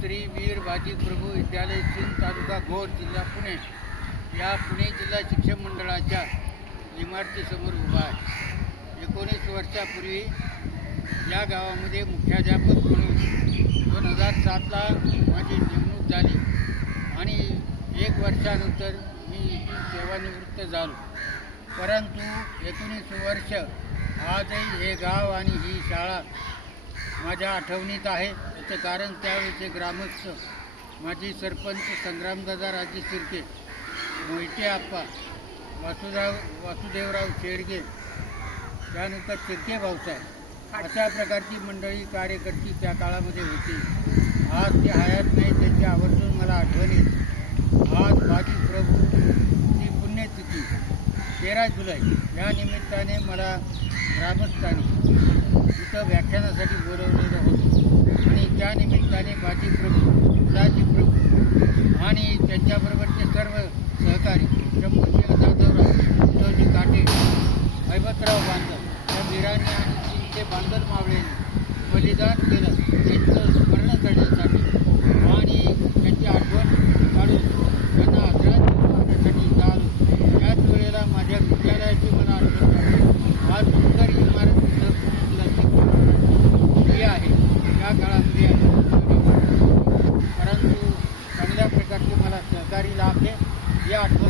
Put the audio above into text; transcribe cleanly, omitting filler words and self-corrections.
श्री वीर बाजी प्रभू विद्यालय सिंध तालुका घोर जिल्हा पुणे या पुणे जिल्हा शिक्षण मंडळाच्या इमारतीसमोर उभा आहे। 19 वर्षापूर्वी या गावामध्ये मुख्याध्यापक म्हणून 2007ला माझी नेमणूक झाली आणि 1 वर्षानंतर मी सेवानिवृत्त झालो। परंतु 19 वर्ष आजही हे गाव आणि ही शाळा माझ्या आठवणीत आहे। याचं कारण त्यावेळेचे ग्रामस्थ माजी सरपंच संग्रामदादा राजे शिर्के, मोहिते आप्पा, वासुदेवराव शेडगे, त्यानंतर शिर्के भाऊसाहेब अशा प्रकारची मंडळी कार्यकर्ती त्या काळामध्ये होती। आज ते हयात नाही, त्यांची आवर्जून मला आठवण येते। आज बाजी प्रभूची पुण्यतिथी 13 जुलै या निमित्ताने मला ग्रामस्थांनी इथं व्याख्यानासाठी बोलवलेलं होतं आणि त्या निमित्ताने बाजी प्रभू आणि त्यांच्याबरोबरचे सर्व सहकारी शंभूसिंह जाधवराव, उद्धवजी काटे, हैबतराव बांदल या वीरांनी आणि 300 बांदल मावळ्यांनी बलिदान केलं त्यांचं स्मरण करण्यासाठी आणि त्यांची आठवण काढून त्यांना आदरांजली वाहण्यासाठी आलो। याच वेळेला माझ्या विद्यालयाची मला आठवण झाली। आज सुंदर इमारत आहे त्या काळामध्ये परंतु चांगल्या प्रकारचे मला सहकारी लाभले। ही आठवण